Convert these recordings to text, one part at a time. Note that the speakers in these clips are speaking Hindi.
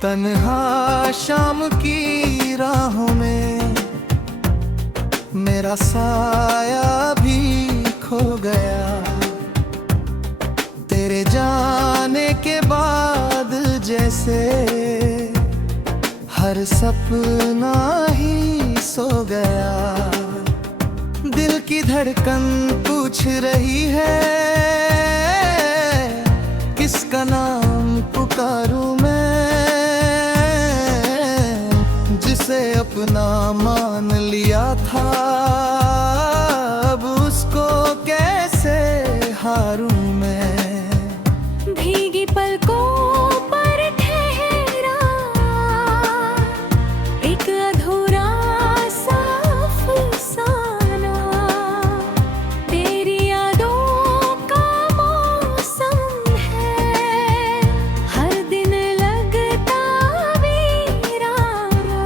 तन्हा शाम की राहों में मेरा साया भी खो गया। तेरे जाने के बाद जैसे हर सपना ही सो गया। दिल की धड़कन पूछ रही है किसका नाम पुकारूं मैं, जिसे अपना मान लिया था अब उसको कैसे हारूं मैं। भीगी पलकों पर ठहरा एक अधूरा सा अफसाना, तेरी यादों का मौसम है हर दिन लगता वीराना।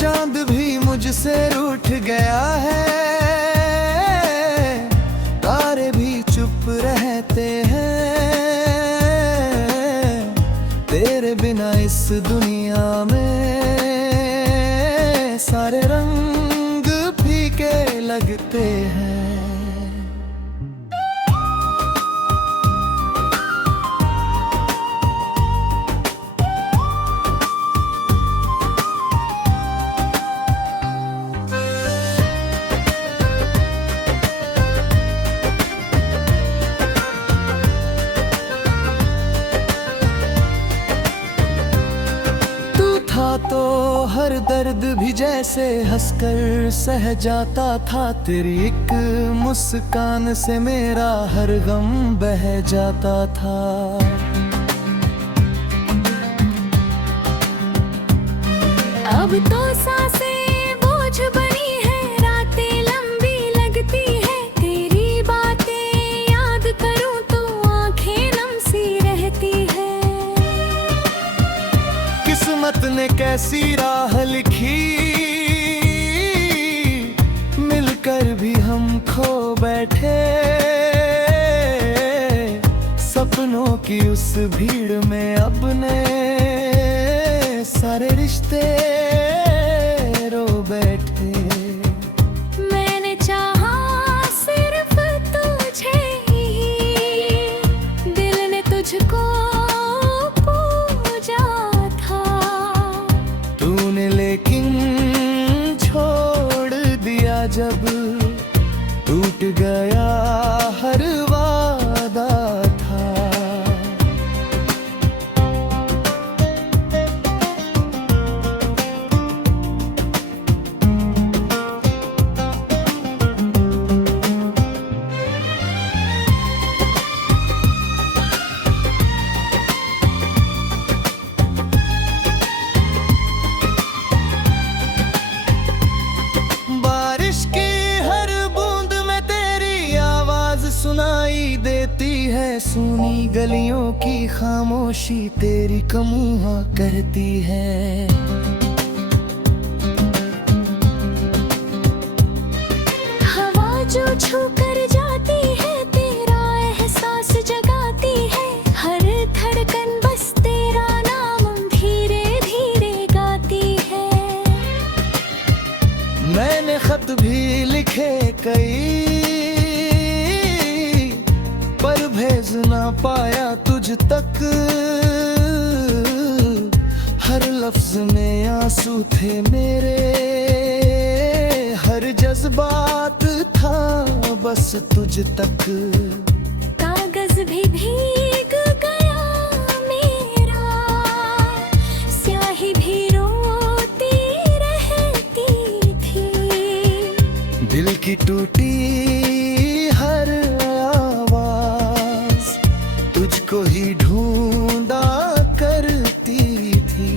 चांद भी मुझसे रूठ गया है, तारे भी चुप रहते हैं। तेरे बिना इस दुनिया में सारे रंग फीके लगते हैं। तो हर दर्द भी जैसे हंसकर सह जाता था। तेरी एक मुस्कान से मेरा हर गम बह जाता था। अब तो सांसें बोझ बनी है, रातें लंबी लगती है। तेरी बातें याद करूं तो आंखें नम सी रहती है। किस्मत ने कैसी राह लिखी, मिलकर भी हम खो बैठे। सपनों की उस भीड़ में अपने सारे रिश्ते रो बैठे। मैंने चाहा सिर्फ तुझे ही, दिल ने तुझको लेकिन छोड़ दिया जब टूट गया हर वादा था। सुनाई देती है सुनी गलियों की खामोशी, तेरी कमुहा करती है। हवा जो छू कर जाती है तेरा एहसास जगाती है। हर धड़कन बस तेरा नाम धीरे धीरे गाती है। मैंने खत भी लिखे कई पर भेज ना पाया तुझ तक। हर लफ्ज में आंसू थे मेरे, हर जज्बात था बस तुझ तक। कागज भी भीग गया मेरा, स्याही भी रोती रहती थी। दिल की टूटी हर तुझको ही ढूंढा करती थी।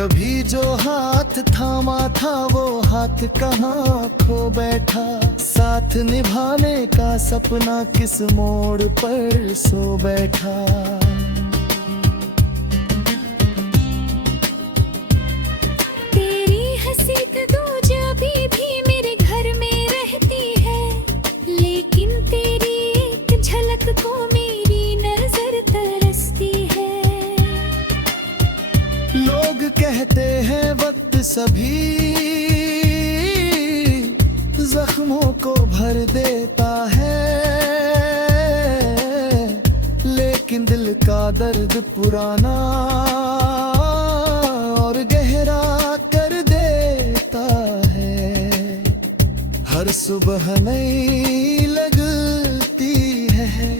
कभी जो हाथ थामा था वो हाथ कहाँ खो बैठा। साथ निभाने का सपना किस मोड़ पर सो बैठा। तेरी हंसी दूज अभी भी मेरे घर में रहती है, लेकिन तेरी एक झलक को मेरी नजर तरसती है। लोग कहते हैं वक्त सभी जख्मों को भर देता है, लेकिन दिल का दर्द पुराना और गहरा कर देता है। हर सुबह नई लगती है,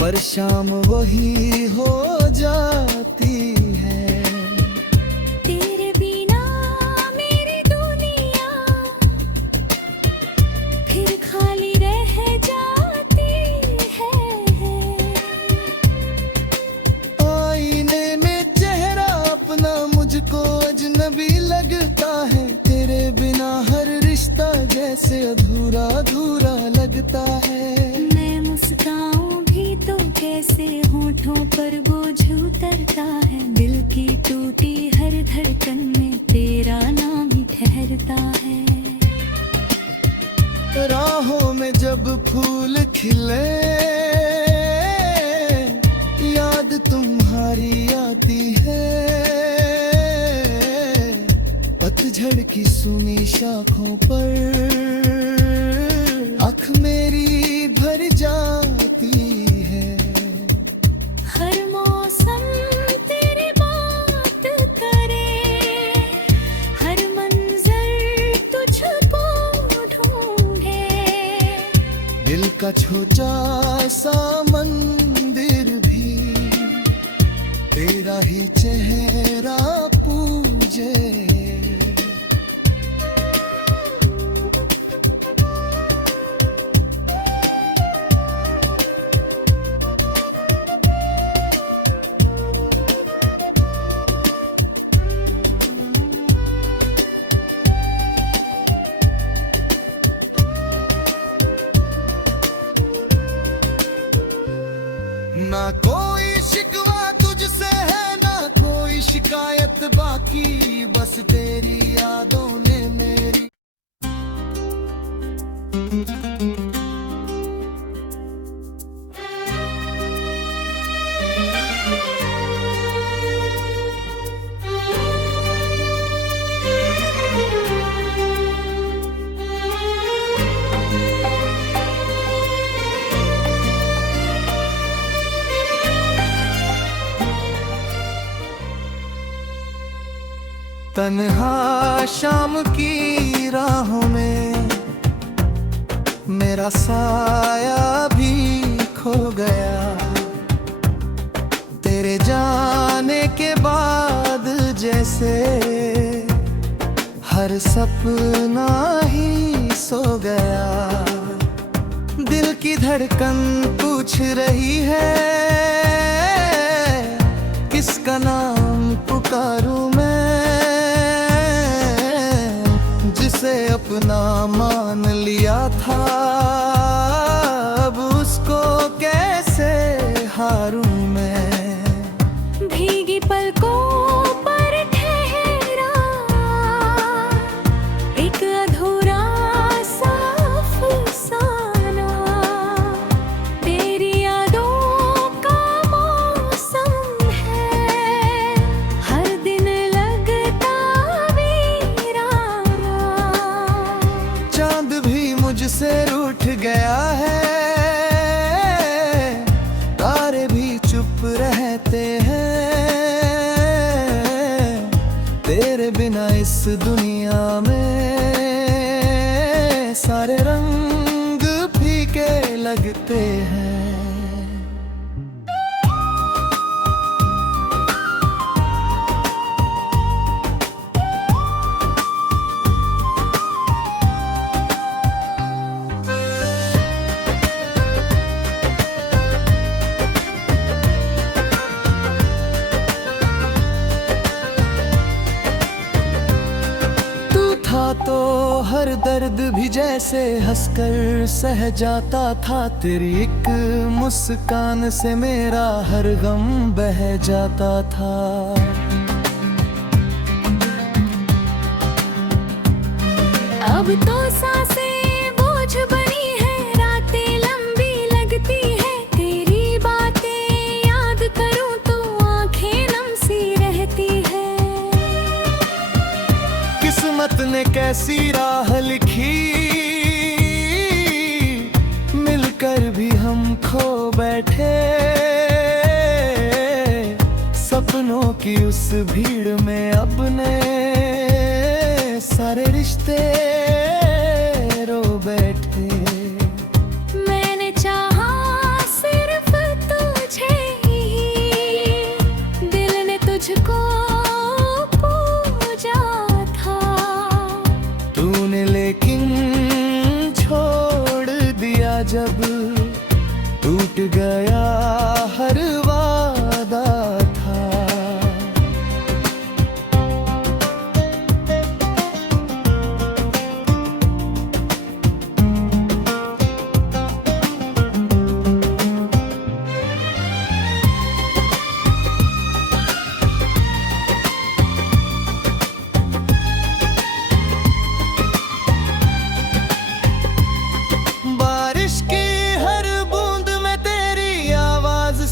पर शाम वही हो जाती है। तेरे बिना मेरी दुनिया फिर खाली रह जाती है। आईने में चेहरा अपना मुझको अजनबी लगता है। तेरे बिना हर रिश्ता जैसे अधूरा अधूरा लगता है। मैं मुस्काऊं भी तो कैसे होठों पर बोझ उतरता है। दिल की टूटी हर धड़कन में तेरा नाम ही ठहरता है। राहों में जब फूल खिले याद तुम्हारी आती है। पतझड़ की सुनी शाखों पर आँख मेरी भर जाती है। हर मौसम तेरी बात करे, हर मंजर तुझको ढूंढे। दिल का छोटा सा मंदिर भी तेरा ही चेहरा पूजे। ना कोई शिकवा तुझसे है, ना कोई शिकायत बाकी। बस तेरी यादों ने मेरी तन्हा शाम की राहों में मेरा साया भी खो गया। तेरे जाने के बाद जैसे हर सपना ही सो गया। दिल की धड़कन पूछ रही है किसका नाम पुकारूं मैं। जिसे अपना मान लिया था अब उसको कैसे हारूं मैं। भीगी पलकों पर ठहरा एक अधूरा सा अफसाना। तेरी यादों का मौसम है, हर दिन लगता वीराना। चांद भी मुझसे रूठ गया है, तारे भी चुप रहते हैं। तेरे बिना इस दुनिया में सारे रंग फीके लगते हैं। था तो हर दर्द भी जैसे हंसकर सह जाता था। तेरी एक मुस्कान से मेरा हर गम बह जाता था। अब तो सांसें बोझ बनी है, रातें लंबी लगती है। तेरी बातें याद करूं तो आंखें नम सी रहती है। किस्मत ने कैसी राह लिखी, मिलकर भी हम खो बैठे। सपनों की उस भीड़ में अपने सारे रिश्ते रो बैठे। मैंने चाहा सिर्फ तुझे ही, दिल ने तुझको पूजा था। तूने लेकिन छोड़ दिया जब टूट गया हर वादा था।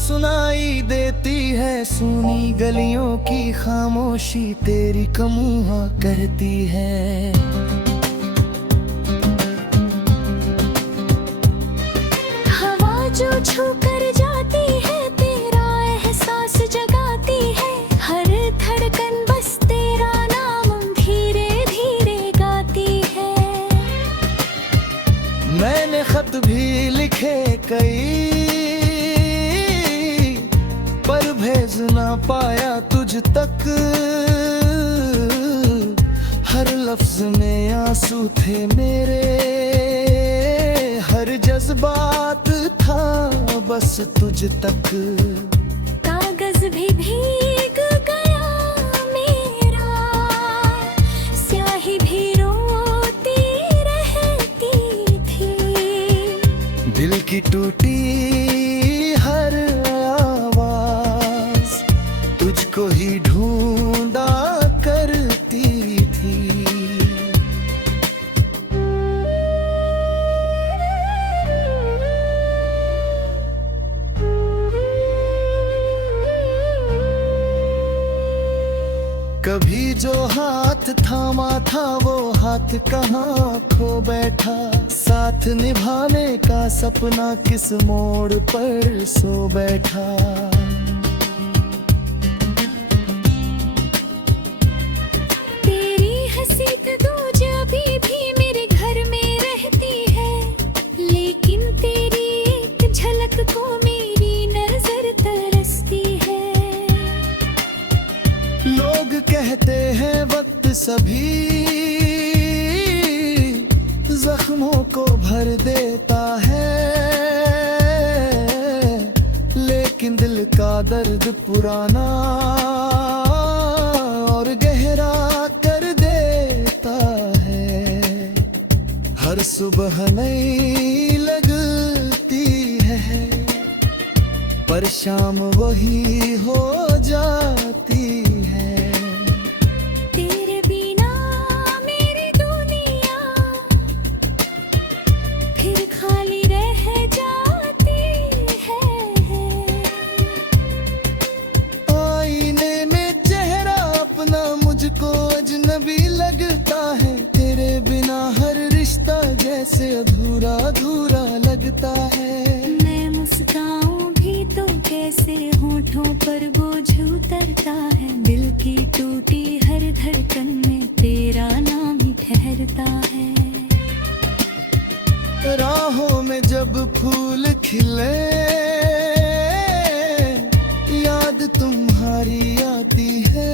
सुनाई देती है सुनी गलियों की खामोशी, तेरी कमुहा करती है। हवा जो छू कर जाती है, तेरा एहसास जगाती है। हर धड़कन बस तेरा नाम धीरे धीरे गाती है। मैंने खत भी लिखे कई, पर भेज ना पाया तुझ तक। हर लफ्ज में आंसू थे मेरे, हर जज्बात था बस तुझ तक। कागज भी भीग गया मेरा, स्याही भी रोती रहती थी। दिल की टूटी हर तुझको ही ढूंढा करती थी। कभी जो हाथ थामा था वो हाथ कहाँ खो बैठा। साथ निभाने का सपना किस मोड़ पर सो बैठा। कहते हैं वक्त सभी जख्मों को भर देता है, लेकिन दिल का दर्द पुराना और गहरा कर देता है। हर सुबह नई लगती है, पर शाम वही हो जाती है। मुझको अजनबी लगता है, तेरे बिना हर रिश्ता जैसे अधूरा अधूरा लगता है। मैं मुस्काऊं भी तो कैसे होठों पर बोझ उतरता है। दिल की टूटी हर धड़कन में तेरा नाम ही ठहरता है। राहों में जब फूल खिले याद तुम्हारी आती है।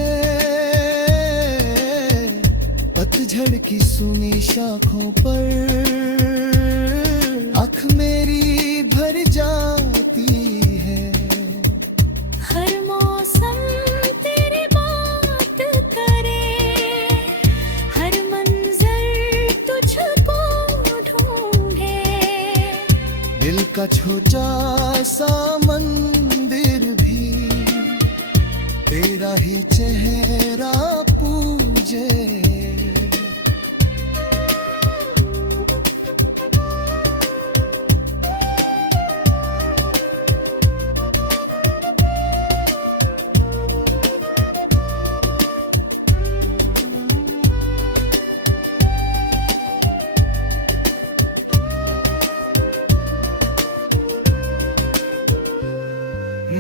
पतझड़ की सुनी शाखों पर आँख मेरी भर जाती है। हर मौसम तेरी बात करे, हर मंज़िल का छोटा सा मंदिर भी तेरा ही चेहरा पूजे।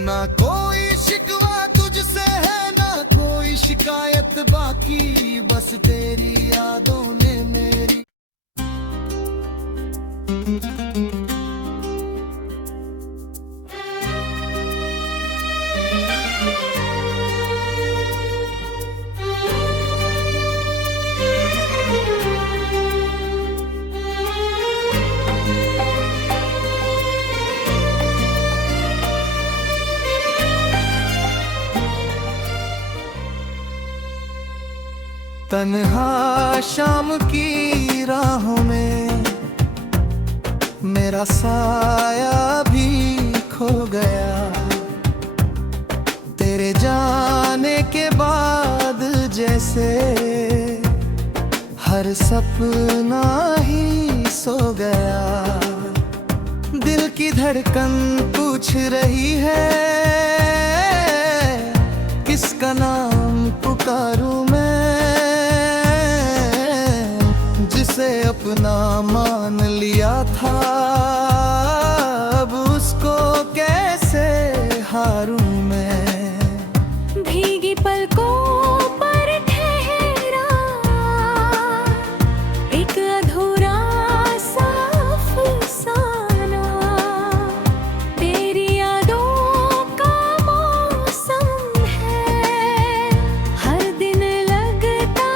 ना कोई शिकवा तुझसे है, ना कोई शिकायत बाकी, बस तेरी यादों ने मेरी। तन्हा शाम की राहों में मेरा साया भी खो गया। तेरे जाने के बाद जैसे हर सपना ही सो गया। दिल की धड़कन पूछ रही है, किसका नाम पुकारूं मैं, जिसे अपना मान लिया था, अब उसको कैसे हारूं मैं। भीगी पलकों पर ठहरा एक अधूरा सा अफसाना। तेरी यादों का मौसम है, हर दिन लगता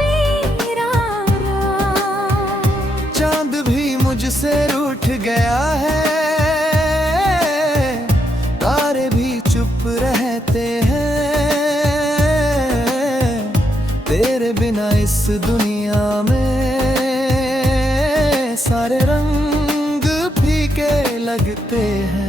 वीराना। चांद भी मुझसे रूठ गया है, तारे भी चुप रहते हैं। तेरे बिना इस दुनिया में सारे रंग फीके लगते हैं।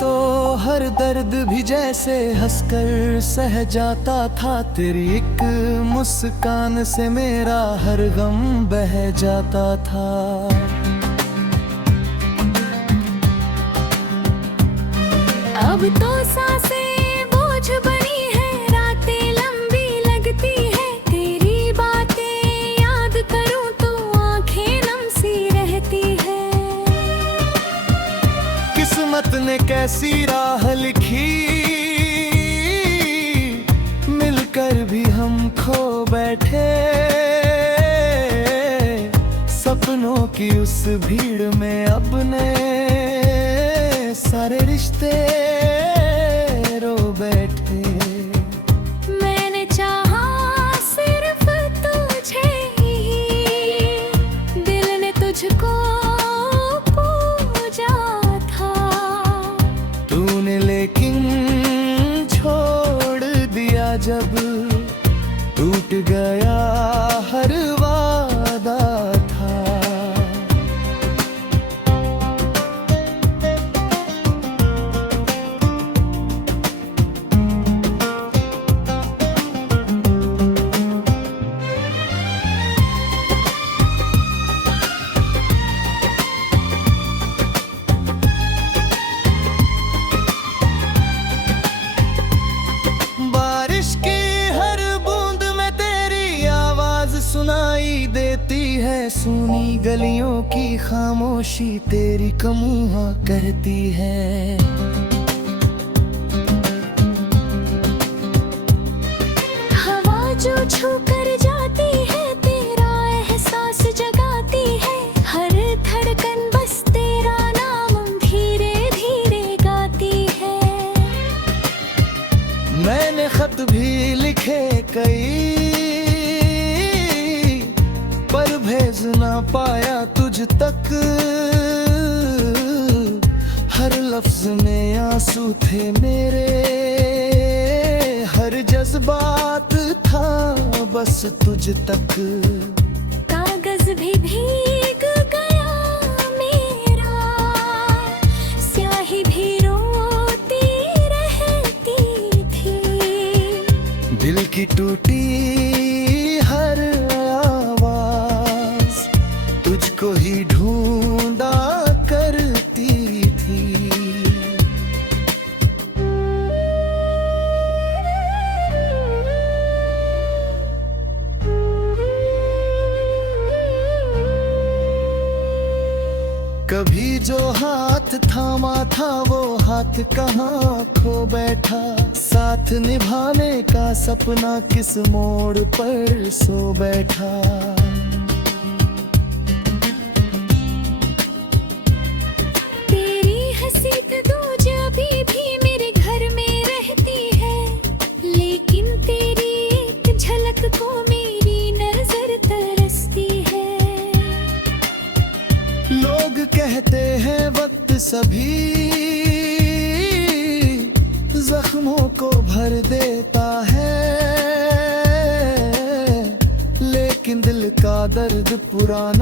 तो हर दर्द भी जैसे हंसकर सह जाता था। तेरी एक मुस्कान से मेरा हर गम बह जाता था। अब तो सांसें बोझ बनी है, रातें लंबी लगती है। तेरी बातें याद करूं तो आंखें नम सी रहती है। किस्मत ने कैसी राह लिखी, मिलकर भी हम खो बैठे। सपनों की उस भीड़ में अपने सारे रिश्ते रो बैठे। मैंने चाहा सिर्फ तुझे ही, दिल ने तुझको पूजा था। तूने लेकिन छोड़ दिया जब टूट गया हर वादा था। सुनाई देती है, सुनी गलियों की खामोशी तेरी कमुहा कहती है। हवा जो छू कर जाती है, तेरा एहसास जगाती है। हर धड़कन बस तेरा नाम धीरे धीरे गाती है। मैंने खत भी लिखे तक हर लफ्ज में आंसू थे मेरे, हर जज्बात था बस तुझ तक। कागज भी भीग गया मेरा, स्याही भी रोती रहती थी, दिल की टूटी हर आवाज तुझको ही ढूंढा करती थी। कभी जो हाथ थामा था वो हाथ कहाँ खो बैठा, साथ निभाने का सपना किस मोड़ पर सो बैठा। तेरी हसीत दूज अभी भी मेरे घर में रहती है, लेकिन तेरी एक झलक को मेरी नजर तरसती है। लोग कहते हैं वक्त सभी जख्मों को भर देता है, लेकिन दिल का दर्द पुराना